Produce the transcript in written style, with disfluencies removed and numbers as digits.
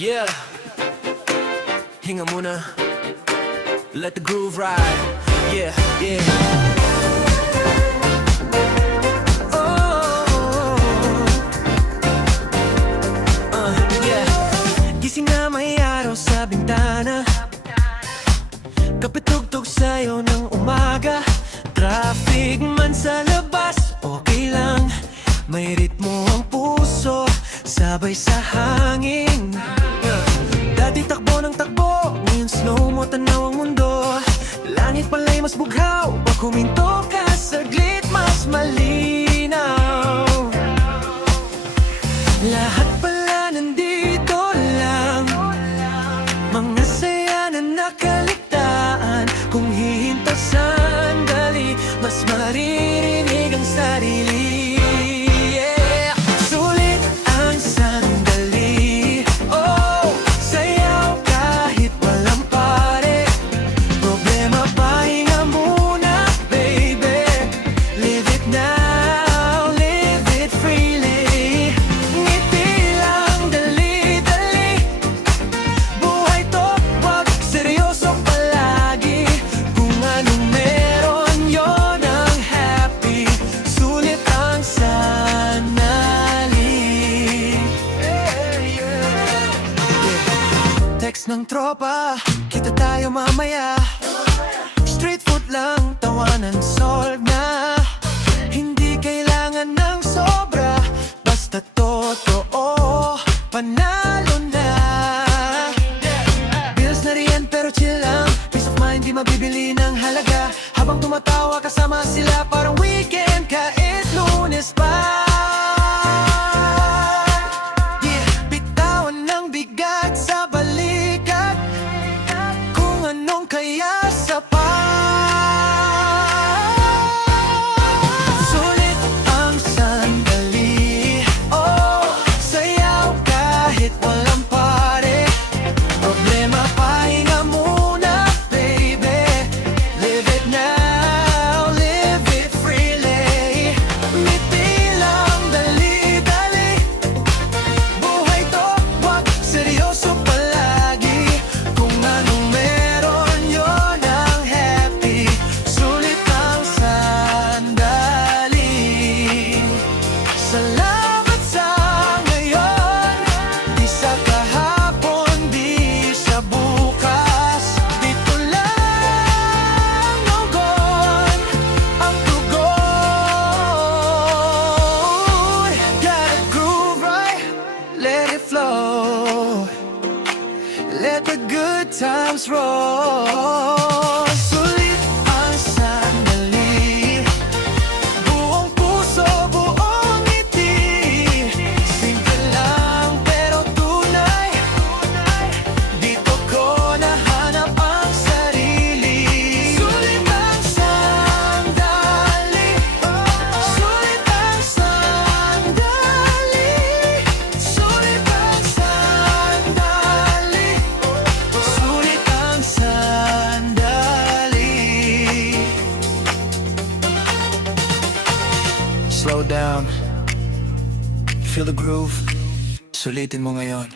Yeah, hinga muna. Let the groove ride. Yeah, yeah. Gising na may araw sa bintana, kapitugtog sa'yo ng umaga. Traffic man sa labas, okay lang. May ritmo ang puso, sabay sa hangin. Dati takbo ng takbo, ngayon slow mo tanaw ang mundo. Langit pala'y mas bughaw, pag huminto ka saglit mas malinaw. Lahat pala nandito lang, mga saya na nakaligtaan. Kung hihinto sandali, mas maririnig ang sarili. Yeah, sulit ang sandali. Oh, sayaw kahit walang pare. Problema pahinga muna, baby. Live it now, live it freely. Ngiti lang, dali-dali. Buhay to, wag seryoso palagi. Kung anong meron, yon ang happy. Sulit ang sanali. Text ng tropa, kita tayo mamaya. Street food lang, tawanan, solve na. Hindi kailangan ng sobra, basta totoo, panalo na. Bills na riyan pero chill lang, peace of mind di mabibili ng halaga. Habang tumatawa kasama sila, parang weekend kahit Lunes pa. Yeah, bitawan ng bigat sa balikat, kung anong kaya sapat. Sulit ang sandali. Oh, sayaw kahit walang pare. Problema pahinga muna, baby. Live it now, live it freely. Ngiti lang, dali-dali. Buhay to, wag seryoso palagi. Kung anong meron, yon ang happy. Sulit ang sandali. Salamat sa ngayon, di sa kahapon, di sa bukas. Dito lang nogon ang tugon. Gotta groove right, let it flow. Let the good times roll. Sulit ang sandali. Buong puso, buong ngiti. Simple lang pero tunay. Dito ko nahanap ang sarili. Sulit ang sandali. Sulit ang sandali. Sulit ang sandali. Sulit ang sandali. Slow down, feel the groove. Sulitin mo ngayon.